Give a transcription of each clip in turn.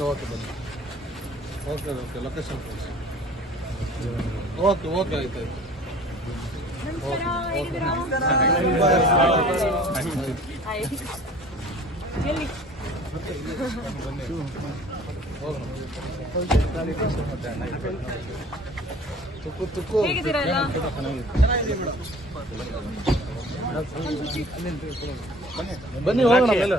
Okay okay ಬನ್ನಿ. Okay okay location ಕಳಿಸಿ okay okay ಆಯ್ತು ಆಯ್ತು. ತುಕ್ಕು ತುಕ್ಕು ಚೆನ್ನಾಗಿದೆ. ಎಲ್ಲ? ಬನ್ನಿ ಹೋಗೋಣ ಮೇಲೆ.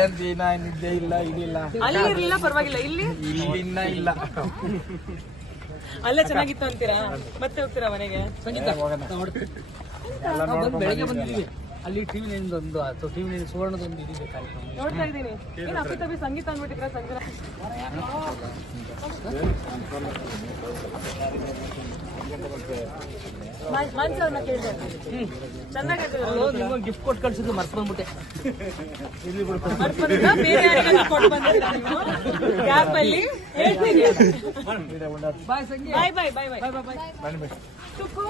ಏನ್ ದಿನ ನಿದ್ದೆ ಇಲ್ಲ ಇದಿಲ್ಲ. ಅಲ್ಲಿ ಇರ್ಲಿಲ್ಲ ಪರವಾಗಿಲ್ಲ. ಇಲ್ಲಿ? ಇಲ್ಲಿನ್ನ ಇಲ್ಲ. ಅಲ್ಲೇ ಚೆನ್ನಾಗಿತ್ತು ಅಂತೀರಾ? ಮತ್ತೆ ಹೋಗ್ತೀರಾ ಮನೆಗೆ? ಬೆಳಗ್ಗೆ ಬಂದಿದ್ದೀವಿ. ಅಲ್ಲಿ ಟಿವಿ ನೈನ್ ಒಂದು ಅಥವಾ ಟಿವಿ ನೈನ್ ಸುವರ್ಣದ ಒಂದು ಇದಿದೆ ಕಾರ್ಯಕ್ರಮ. ನೋಡ್ತಾ ಇದ್ದೀನಿ. ಏನು ಅಪ್ಪಿ ತಪ್ಪಿ ಸಂಗೀತ ಅಂದ್ಬಿಟ್ಟಿದ್ರೆ ಸಂಜೆ ಮನ್ಸ ಅವ್ರನ್ನ ಕೇಳಿದೆ. ಚೆನ್ನಾಗಿ ನಿಮ್ಗೆ ಗಿಫ್ಟ್ ಕೊಟ್ಟು ಕಳ್ಸಿದ್ದು ಮರ್ತು ಬಂದ್ಬಿಟ್ಟೆ. ಬೇರೆ ಯಾರಿಗಾದ್ರೂ ಕೊಟ್ಟು ಬಂದಿದ್ದೀರಾ ನೀವು? ಕ್ಯಾಬ್ ಅಲ್ಲಿ? ಹೇಳ್ತೀನಿ. ಬಾಯ್ ಸಂಗಿ ಬಾಯ್ ಬಾಯ್ ಬಾಯ್ ಬಾಯ್ ತುಕ್ಕು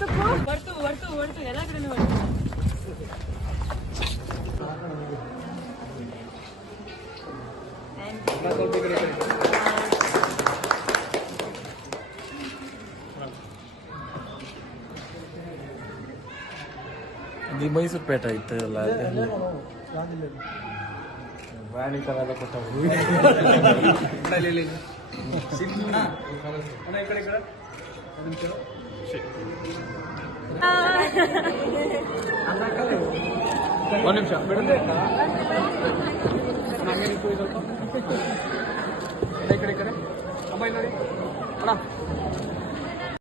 ತುಕ್ಕು ಬರ್ತು ಬರ್ತು ಬರ್ತು. ಎಲ್ಲ ಬರ್ತು ಇದು ಮೈಸೂರು ಪೇಟ ಇತ್ತು ಅಲ್ಲ. ವಾಣಿ ತರ ಎಲ್ಲ ಕೊಟ್ಟವು ಒಂದು ನಿಮಿಷ ಬಿಡದೆ ಈ ಕಡೆ ಈ ಕಡೆ ಅಮ್ಮ ಇಲ್ಲಿ ನೋಡಿ ಅಣ್ಣ